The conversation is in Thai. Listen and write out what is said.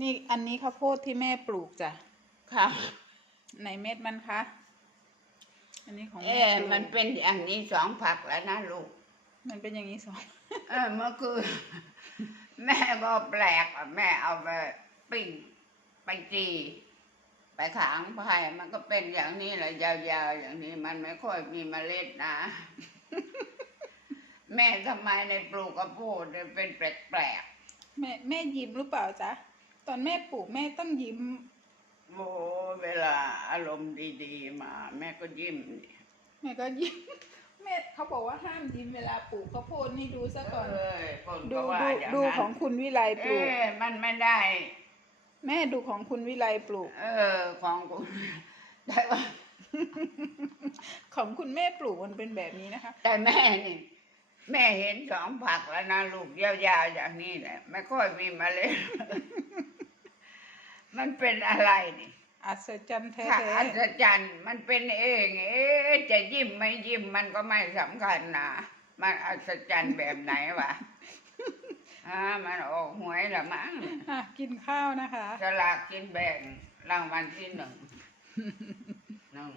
นี่อันนี้ข้าวโพดที่แม่ปลูกจ้ะค่ะไหนเม็ดมันคะ อันนี้ของแม่เอ๊ะปลูกมันเป็นอย่างนี้สองผักแล้วนะลูก มันเป็นอย่างนี้สองเออเมื่อคืน แม่ก็แปลกอะแม่เอาไปปิ้งไปจีไปขางไผ่มันก็เป็นอย่างนี้แหละยาวๆอย่างนี้มันไม่ค่อยมีเมล็ดนะ แม่ทำไมในปลูกกระโพดเนี่ยเป็นแปลกแม่แม่ยิ้มหรือเปล่าจ๊ะต อนแม่ปลูกแม่ต้องยิ้มๆโอ้เวลาอารมณ์ดีๆ มา แม่ก็ยิ้มแม่ก็ยิ้มแม่เขาบอกว่าห้ามยิ้มเวลาปลูกข้าวโพดนี่ดูซะก่อนเอ้ยคนดูก็ว่าดูอย่างดูนั้นของคุณวิไลปลูเอ๊กะมันไม่ได้ แม่ดูของคุณวิไลปลูก เออ ของคุณแต่ว่า ของคุณแม่ปลูกมันเป็นแบบนี้นะคะ แต่แม่นี่ แม่เห็นสองผักแล้วนะ ลูกยาวๆอย่างนี้แหละ ไม่ค่อยมีเมาเลย มันเป็นอะไรนี่อัศจรรย์แท้ถ้าอัศจรรย์มันเป็นเอง เอ๊ะจะยิ้มไม่ยิ้มมันก็ไม่สำคัญนะมันอัศจรรย์แบบไหนวะ อ่ามันออกหวยละมั้งๆอะกินข้าวนะคะ สลากกินแบ่งรางวัลที่หนึ่งหนึ่ง